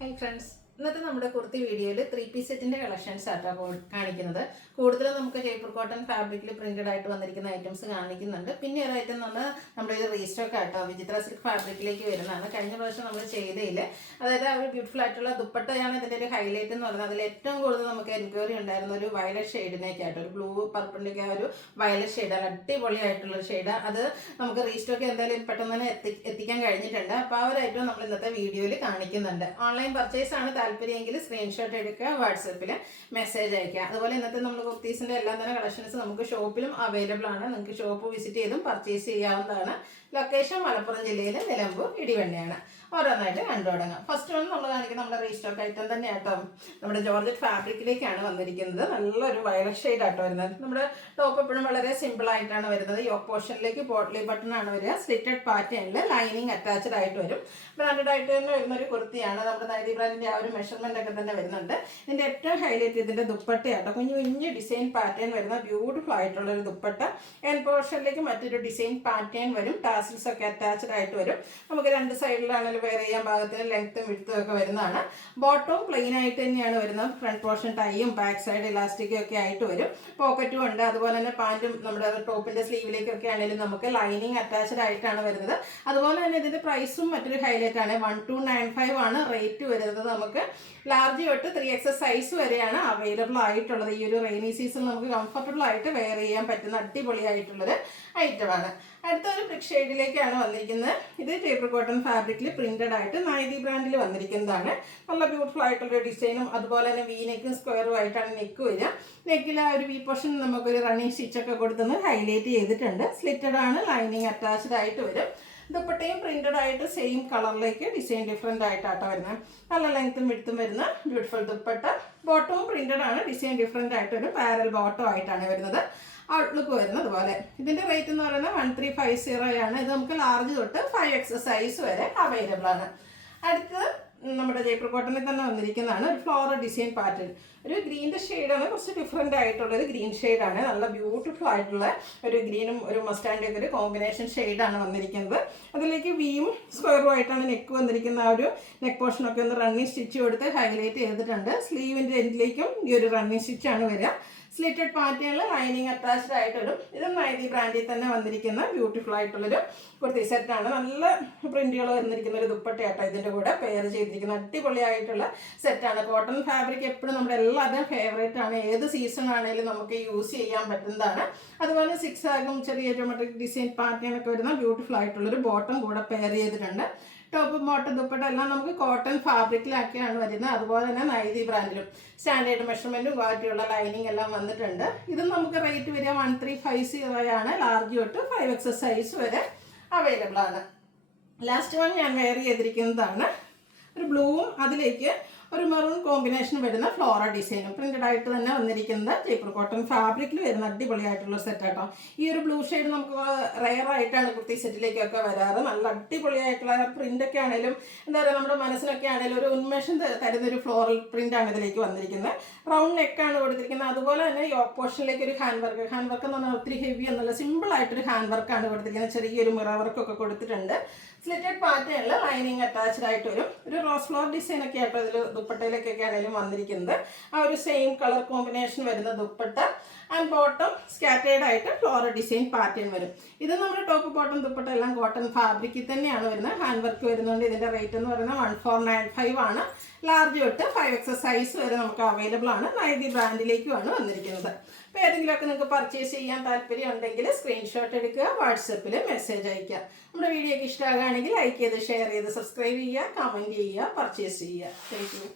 Hi friends. ഇന്നത്തെ നമ്മുടെ കുർത്തി വീഡിയോയിൽ 3-piece സെറ്റിന്റെ കളക്ഷൻസ് ആട്ടോ കാണിക്കുന്നത്. കൂടുതലും നമുക്ക് ജയ്പൂർ കോട്ടൺ ഫാബ്രിക്കിൽ പ്രിന്റഡ് ആയിട്ട് വന്നിരിക്കുന്ന ഐറ്റംസ് കാണിക്കുന്നുണ്ട്. പിന്നെ ഒരു ഐറ്റം എന്ന് പറഞ്ഞാൽ നമ്മുടെ ഇത് റീസ്റ്റോക്ക് ആട്ടോ വിചിത്ര സിൽക്ക് ഫാബ്രിക്കിലേക്ക് വരുന്നതാണ്. കഴിഞ്ഞ പ്രാവശ്യം നമ്മൾ ചെയ്തതിൽ അതായത് ആ ഒരു ബ്യൂട്ടിഫുൾ ആയിട്ടുള്ള ദുപ്പട്ടയാണ് ഇതിൻ്റെ ഒരു ഹൈലൈറ്റ് എന്ന് പറയുന്നത്. അതിൽ ഏറ്റവും കൂടുതൽ നമുക്ക് എൻക്വയറി ഉണ്ടായിരുന്ന ഒരു വയലറ്റ് ഷെയ്ഡിനേക്ക് ആട്ടോ, ഒരു ബ്ലൂ പർപ്പിളിൻ്റെ ആ ഒരു വയലറ്റ് ഷെയ്ഡാണ്, അടിപൊളിയായിട്ടുള്ള ഷെയ്ഡ്. അത് നമുക്ക് റീസ്റ്റോക്ക് എന്തായാലും പെട്ടെന്ന് തന്നെ എത്തിക്കാൻ കഴിഞ്ഞിട്ടുണ്ട്. അപ്പോൾ ആ ഒരു ഐറ്റം നമ്മൾ ഇന്നത്തെ വീഡിയോയിൽ കാണിക്കുന്നുണ്ട്. ഓൺലൈൻ പർച്ചേസ് ആണ് താല്പര്യമെങ്കിൽ സ്ക്രീൻഷോട്ട് എടുക്കുക, വാട്സപ്പിൽ മെസ്സേജ് അയക്കുക. അതുപോലെ ഇന്നത്തെ നമ്മൾ കുർത്തീസിൻ്റെ എല്ലാം തന്നെ കളക്ഷൻസ് നമുക്ക് ഷോപ്പിലും അവൈലബിൾ ആണ്. നിങ്ങൾക്ക് ഷോപ്പ് വിസിറ്റ് ചെയ്തും പർച്ചേസ് ചെയ്യാവുന്നതാണ്. ലൊക്കേഷൻ മലപ്പുറം ജില്ലയിലെ നിലമ്പൂർ ഇടിവണ്ണയാണ്. ഓരോന്നായിട്ട് കണ്ടു തുടങ്ങാം. ഫസ്റ്റ് വൺ നമ്മൾ കാണിക്കുന്ന നമ്മുടെ റീസ്റ്റോക്ക് ഐറ്റം തന്നെ ആട്ടോ, നമ്മുടെ ജോർജറ്റ് ഫാബ്രിക്കിലേക്കാണ് വന്നിരിക്കുന്നത്. നല്ലൊരു വയലറ്റ് ഷെയ്ഡ് ആട്ടോ വരുന്നത്. നമ്മുടെ ടോപ്പ് എപ്പോഴും വളരെ സിമ്പിൾ ആയിട്ടാണ് വരുന്നത്. യോക്ക് പോർഷനിലേക്ക് പോട്ട്ലി ബട്ടൺ ആണ് വരിക. സ്ലിറ്റഡ് പാറ്റേണിൽ ലൈനിങ് അറ്റാച്ച്ഡ് ആയിട്ട് വരും. ബ്രാൻഡഡ് ആയിട്ട് തന്നെ വരുന്ന ഒരു കുർത്തിയാണ്. നമ്മുടെ നൈതി ബ്രാൻഡിന്റെ ആ ഒരു മെഷർമെന്റ് ഒക്കെ തന്നെ വരുന്നുണ്ട്. ഇതിന്റെ ഏറ്റവും ഹൈലൈറ്റ് ഇതിന്റെ ദുപ്പട്ടയാട്ടോ, കുഞ്ഞു കുഞ്ഞു ഡിസൈൻ പാറ്റേൺ വരുന്ന ബ്യൂട്ടിഫുൾ ആയിട്ടുള്ള ഒരു ദുപ്പട്ട. എൻ പോർഷനിലേക്ക് മറ്റൊരു ഡിസൈൻ പാറ്റേൺ വരും. ടാസിൽസ് ഒക്കെ അറ്റാച്ച്ഡ് ആയിട്ട് വരും. നമുക്ക് രണ്ട് സൈഡിലാണെങ്കിലും വെയർ ചെയ്യാൻ പാകത്തിന് ലെങ്ത്തും വിഡ്ത്തും ഒക്കെ വരുന്നതാണ്. ബോട്ടവും പ്ലെയിൻ ആയിട്ട് തന്നെയാണ് വരുന്നത്. ഫ്രണ്ട് പോർഷൻ ടൈയും ബാക്ക് സൈഡ് ഇലാസ്റ്റിക്കും ഒക്കെ ആയിട്ട് വരും. പോക്കറ്റും ഉണ്ട്. അതുപോലെ തന്നെ പാൻറ്റും നമ്മുടെ ടോപ്പിന്റെ സ്ലീവിലേക്കൊക്കെ ആണെങ്കിലും നമുക്ക് ലൈനിങ് അറ്റാച്ച്ഡ് ആയിട്ടാണ് വരുന്നത്. അതുപോലെ തന്നെ ഇതിന്റെ പ്രൈസും മറ്റൊരു ഹൈലൈറ്റ് ആണ്. 1295 ആണ് റേറ്റ് വരുന്നത്. നമുക്ക് ലാർജ് തൊട്ട് 3XS സൈസ് വരെയാണ് അവൈലബിൾ ആയിട്ടുള്ളത്. ഈ ഒരു റെയിനി സീസൺ നമുക്ക് കംഫർട്ടബിൾ ആയിട്ട് വെയർ ചെയ്യാൻ പറ്റുന്ന അടിപൊളിയായിട്ടുള്ളൊരു ഐറ്റമാണ്. അടുത്തൊരു ബ്രിക് ഷെയ്ഡിലേക്കാണ് വന്നിരിക്കുന്നത്. ഇത് ജയ്പൂർ കോട്ടൺ ഫാബ്രിക്കിൽ പ്രിന്റഡ് ആയിട്ട് നൈതി ബ്രാൻഡിൽ വന്നിരിക്കുന്നതാണ്. നല്ല ബ്യൂട്ടിഫുൾ ആയിട്ടുള്ള ഡിസൈനും അതുപോലെ തന്നെ വി നെക്കും സ്ക്വയറും ആയിട്ടാണ് നെക്ക് വരിക. നെക്കിൽ ആ ഒരു വി പോർഷൻ നമുക്കൊരു റണ്ണിങ് സ്റ്റിച്ചൊക്കെ കൊടുത്തൊന്ന് ഹൈലൈറ്റ് ചെയ്തിട്ടുണ്ട്. സ്ലിറ്റഡ് ആണ്, ലൈനിങ് അറ്റാച്ച്ഡ് ആയിട്ട് വരും. ദുപ്പട്ടയും പ്രിന്റഡ് ആയിട്ട് സെയിം കളറിലേക്ക് ഡിസൈൻ ഡിഫറെൻ്റ് ആയിട്ടാട്ടോ വരുന്നത്. നല്ല ലെങ്ത്തും വിഡ്ത്തും വരുന്ന ബ്യൂട്ടിഫുൾ ദുപ്പട്ട. ബോട്ടവും പ്രിന്റഡ് ആണ്, ഡിസൈൻ ഡിഫറെൻ്റ് ആയിട്ട് ഒരു പാരൽ ബോട്ടം ആയിട്ടാണ് വരുന്നത്. ഔട്ട്ലുക്ക് വരുന്നത് പോലെ. ഇതിൻ്റെ റേറ്റ് എന്ന് പറയുന്നത് 1350 ആണ്. ഇത് നമുക്ക് ലാർജ് തൊട്ട് 5XS സൈസ് വരെ അവൈലബിൾ ആണ്. അടുത്ത് നമ്മുടെ ജയ്പൂർ കോട്ടണിൽ തന്നെ വന്നിരിക്കുന്നതാണ് ഒരു ഫ്ലോറൽ ഡിസൈൻ പാറ്റേൺ. ഒരു ഗ്രീൻ്റെ ഷെയ്ഡാണ്, കുറച്ച് ഡിഫറെൻ്റ് ആയിട്ടുള്ളൊരു ഗ്രീൻ ഷെയ്ഡാണ്. നല്ല ബ്യൂട്ടിഫുൾ ആയിട്ടുള്ള ഒരു ഗ്രീനും ഒരു മസ്റ്റാൻഡിൻ്റെ ഒക്കെ ഒരു കോമ്പിനേഷൻ ഷെയ്ഡാണ് വന്നിരിക്കുന്നത്. അതിലേക്ക് വിയും സ്ക്വയറും ആയിട്ടാണ് നെക്ക് വന്നിരിക്കുന്ന. ആ ഒരു നെക്ക് പോർഷനൊക്കെ ഒന്ന് റണ്ണിങ് സ്റ്റിച്ച് കൊടുത്ത് ഹൈലൈറ്റ് ചെയ്തിട്ടുണ്ട്. സ്ലീവിൻ്റെ എൻഡിലേക്കും ഈ ഒരു റണ്ണിങ് സ്റ്റിച്ചാണ് വരിക. സ്ലിറ്റഡ് പാറ്റേണിൽ ലൈനിങ് അറ്റാച്ച്ഡ് ആയിട്ട് വരും. ഇത് നൈതി ബ്രാൻഡിൽ തന്നെ വന്നിരിക്കുന്ന ബ്യൂട്ടിഫുൾ ആയിട്ടുള്ളൊരു കുർത്തി സെറ്റാണ്. നല്ല പ്രിന്റുകൾ വന്നിരിക്കുന്ന ഒരു ദുപ്പട്ടയാട്ടോ ഇതിൻ്റെ കൂടെ പെയർ ചെയ്തിരിക്കുന്ന അടിപൊളിയായിട്ടുള്ള സെറ്റാണ്. കോട്ടൺ ഫാബ്രിക് എപ്പോഴും നമ്മുടെ എല്ലാവരുടെയും ഫേവറേറ്റ് ആണ്. ഏത് സീസൺ ആണെങ്കിലും നമുക്ക് യൂസ് ചെയ്യാൻ പറ്റുന്നതാണ്. അതുപോലെ സിക്സ് ആകും ചെറിയ ജോമെട്രിക് ഡിസൈൻ പാറ്റേൺ ഒക്കെ വരുന്ന ബ്യൂട്ടിഫുൾ ആയിട്ടുള്ളൊരു ബോട്ടം കൂടെ പെയർ ചെയ്തിട്ടുണ്ട്. ടോപ്പ് ബോട്ടം ദുപ്പട്ട എല്ലാം നമുക്ക് കോട്ടൺ ഫാബ്രിക്കിലാക്കിയാണ് വരുന്നത്. അതുപോലെ തന്നെ നൈതി ബ്രാൻഡിലും സ്റ്റാൻഡേർഡ് മെഷർമെൻറ്റും ക്വാളിറ്റിയുള്ള ലൈനിങ് എല്ലാം വന്നിട്ടുണ്ട്. ഇത് നമുക്ക് റേറ്റ് വരിക 1350 ആണ്. ലാർജ് തൊട്ട് 5XS സൈസ് വരെ അവൈലബിൾ ആണ്. ലാസ്റ്റ് വൺ ഞാൻ വെയർ ചെയ്തിരിക്കുന്നതാണ് ഒരു ബ്ലൂവും അതിലേക്ക് ഒരു മെറൂൺ കോമ്പിനേഷൻ വരുന്ന ഫ്ലോറ ഡിസൈനും പ്രിന്റഡ് ആയിട്ട് തന്നെ വന്നിരിക്കുന്നത് ജയ്പൂർ കോട്ടൺ ഫാബ്രിക്കിൽ വരുന്ന അടിപൊളിയായിട്ടുള്ള സെറ്റ് ആട്ടോ. ഈ ഒരു ബ്ലൂ ഷെയ്ഡ് നമുക്ക് റെയർ ആയിട്ടാണ് കുർത്തി സെറ്റിലേക്കൊക്കെ വരാറ്. നല്ല അടിപൊളിയായിട്ടുള്ള പ്രിന്റൊക്കെ ആണെങ്കിലും എന്താ പറയുക, നമ്മുടെ മനസ്സിനൊക്കെ ആണെങ്കിലും ഒരു ഉന്മേഷം തരുന്നൊരു ഫ്ലോറൽ പ്രിന്റാണ് ഇതിലേക്ക് വന്നിരിക്കുന്നത്. റൗണ്ട് നെക്കാണ് കൊടുത്തിരിക്കുന്നത്. അതുപോലെ തന്നെ യോക്ക് പോർഷനിലേക്ക് ഒരു ഹാൻഡ് വർക്ക് എന്ന് പറഞ്ഞാൽ ഒത്തിരി ഹെവി എന്നല്ല, സിമ്പിൾ ആയിട്ടൊരു ഹാൻഡ് വർക്കാണ് കൊടുത്തിരിക്കുന്നത്. ചെറിയൊരു മിറർ വർക്കൊക്കെ കൊടുത്തിട്ടുണ്ട്. സ്ലിറ്റഡ് പാറ്റേണിൽ ലൈനിങ് അറ്റാച്ച്ഡ് ആയിട്ട് വരും. ഒരു റോസ് ഫ്ലോർ ഡിസൈൻ ഒക്കെ ആയിട്ടോ ഇതിൽ ദുപ്പട്ടയിലേക്കൊക്കെ ആണെങ്കിലും വന്നിരിക്കുന്നത്. ആ ഒരു സെയിം കളർ കോമ്പിനേഷൻ വരുന്ന ദുപ്പട്ട ആൻഡ് ബോട്ടം സ്കാറ്റേർഡ് ആയിട്ട് ഫ്ലോറൽ ഡിസൈൻ പാറ്റേൺ വരും. ഇത് നമ്മുടെ ടോപ്പ് ബോട്ടം ദുപ്പട്ട എല്ലാം കോട്ടൺ ഫാബ്രിക്കിൽ തന്നെയാണ് വരുന്നത്. ഹാൻഡ് വർക്ക് വരുന്നുണ്ട്. ഇതിൻ്റെ റേറ്റ് എന്ന് പറയുന്നത് 1495 ആണ്. ലാർജ് തൊട്ട് 5XS സൈസ് വരെ നമുക്ക് അവൈലബിൾ ആണ്. നൈതി ബ്രാൻഡിലേക്കുമാണ് വന്നിരിക്കുന്നത്. അപ്പോൾ ഏതെങ്കിലുമൊക്കെ നിങ്ങൾക്ക് പർച്ചേസ് ചെയ്യാൻ താല്പര്യം ഉണ്ടെങ്കിൽ സ്ക്രീൻഷോട്ട് എടുക്കുക, വാട്സപ്പിൽ മെസ്സേജ് അയയ്ക്കുക. നമ്മുടെ വീഡിയോക്ക് ഇഷ്ടമാകുകയാണെങ്കിൽ ലൈക്ക് ചെയ്ത് ഷെയർ ചെയ്ത് സബ്സ്ക്രൈബ് ചെയ്യുക, കമൻറ്റ് ചെയ്യുക, പർച്ചേസ് ചെയ്യുക. Thank you.